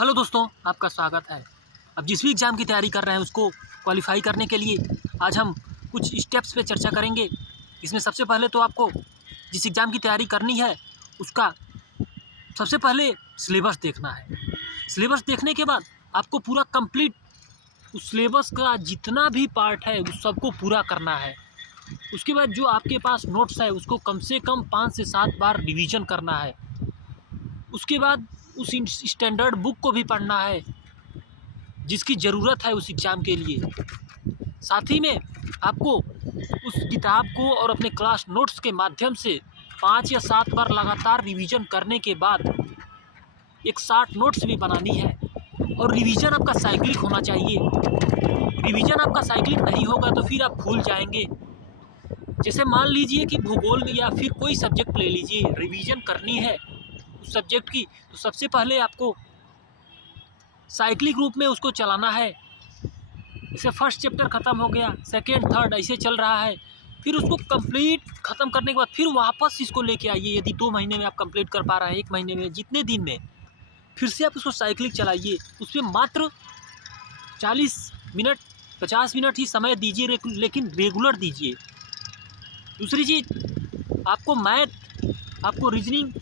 Hello दोस्तों, आपका स्वागत है। अब जिस भी एग्ज़ाम की तैयारी कर रहे हैं उसको क्वालिफ़ाई करने के लिए आज हम कुछ स्टेप्स पे चर्चा करेंगे। इसमें सबसे पहले तो आपको जिस एग्ज़ाम की तैयारी करनी है उसका सबसे पहले सिलेबस देखना है। सिलेबस देखने के बाद आपको पूरा कंप्लीट उस सिलेबस का जितना भी पार्ट है उस सबको पूरा करना है। उसके बाद जो आपके पास नोट्स है उसको कम से कम 5 से 7 बार रिवीजन करना है। उसके बाद उस स्टैंडर्ड बुक को भी पढ़ना है जिसकी ज़रूरत है उस एग्ज़ाम के लिए। साथ ही में आपको उस किताब को और अपने क्लास नोट्स के माध्यम से 5 या 7 बार लगातार रिवीजन करने के बाद एक शॉर्ट नोट्स भी बनानी है। और रिवीजन आपका साइक्लिक होना चाहिए। रिवीजन आपका साइक्लिक नहीं होगा तो फिर आप भूल जाएंगे। जैसे मान लीजिए कि भूगोल में या फिर कोई सब्जेक्ट ले लीजिए, रिवीजन करनी है उस सब्जेक्ट की, तो सबसे पहले आपको साइक्लिक रूप में उसको चलाना है। जैसे फर्स्ट चैप्टर ख़त्म हो गया, सेकेंड थर्ड ऐसे चल रहा है, फिर उसको कंप्लीट ख़त्म करने के बाद फिर वापस इसको लेके आइए। यदि 2 महीने में आप कंप्लीट कर पा रहे हैं, 1 महीने में, जितने दिन में, फिर से आप उसको साइक्लिक चलाइए। उसमें मात्र 40 मिनट 50 मिनट ही समय दीजिए, लेकिन रेगुलर दीजिए। दूसरी चीज़, आपको मैथ, आपको रीजनिंग,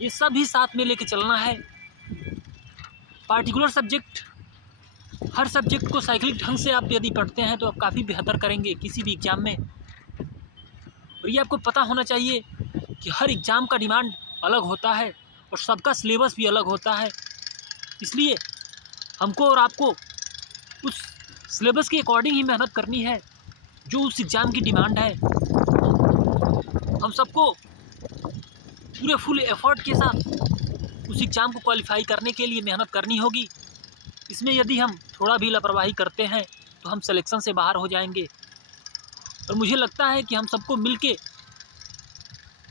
ये सब भी साथ में लेके चलना है। पार्टिकुलर सब्जेक्ट, हर सब्जेक्ट को साइक्लिक ढंग से आप यदि पढ़ते हैं तो आप काफ़ी बेहतर करेंगे किसी भी एग्ज़ाम में। और ये आपको पता होना चाहिए कि हर एग्ज़ाम का डिमांड अलग होता है और सबका सिलेबस भी अलग होता है। इसलिए हमको और आपको उस सिलेबस के अकॉर्डिंग ही मेहनत करनी है जो उस एग्ज़ाम की डिमांड है। हम सबको पूरे फुल एफर्ट के साथ उस एग्ज़ाम को क्वालिफ़ाई करने के लिए मेहनत करनी होगी। इसमें यदि हम थोड़ा भी लापरवाही करते हैं तो हम सिलेक्शन से बाहर हो जाएंगे। और मुझे लगता है कि हम सबको मिलके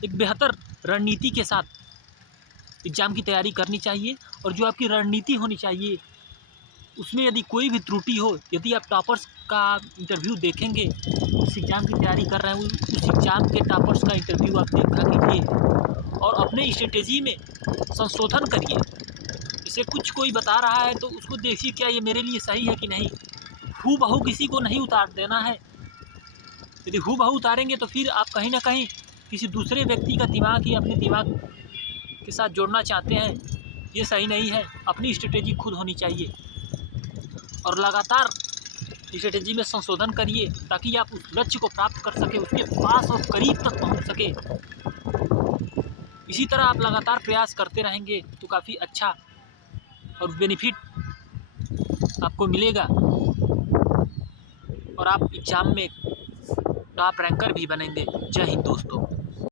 एक बेहतर रणनीति के साथ एग्ज़ाम की तैयारी करनी चाहिए। और जो आपकी रणनीति होनी चाहिए उसमें यदि कोई भी त्रुटि हो, यदि आप टॉपर्स का इंटरव्यू देखेंगे, उस एग्ज़ाम की तैयारी कर रहे हैं उस एग्ज़ाम के टॉपर्स का इंटरव्यू आप देखा कीजिए और अपने स्ट्रेटेजी में संशोधन करिए। जैसे कुछ कोई बता रहा है तो उसको देखिए क्या ये मेरे लिए सही है कि नहीं। हूबहू किसी को नहीं उतार देना है। यदि हूबहू उतारेंगे तो फिर आप कहीं ना कहीं किसी दूसरे व्यक्ति का दिमाग ही अपने दिमाग के साथ जोड़ना चाहते हैं। ये सही नहीं है। अपनी स्ट्रेटेजी खुद होनी चाहिए और लगातार स्ट्रेटेजी में संशोधन करिए ताकि आप उस लक्ष्य को प्राप्त कर सके, उसके पास और करीब तक पहुंच सके। इसी तरह आप लगातार प्रयास करते रहेंगे तो काफ़ी अच्छा और बेनिफिट आपको मिलेगा और आप एग्ज़ाम में टॉप रैंकर भी बनेंगे। जय हिंद दोस्तों।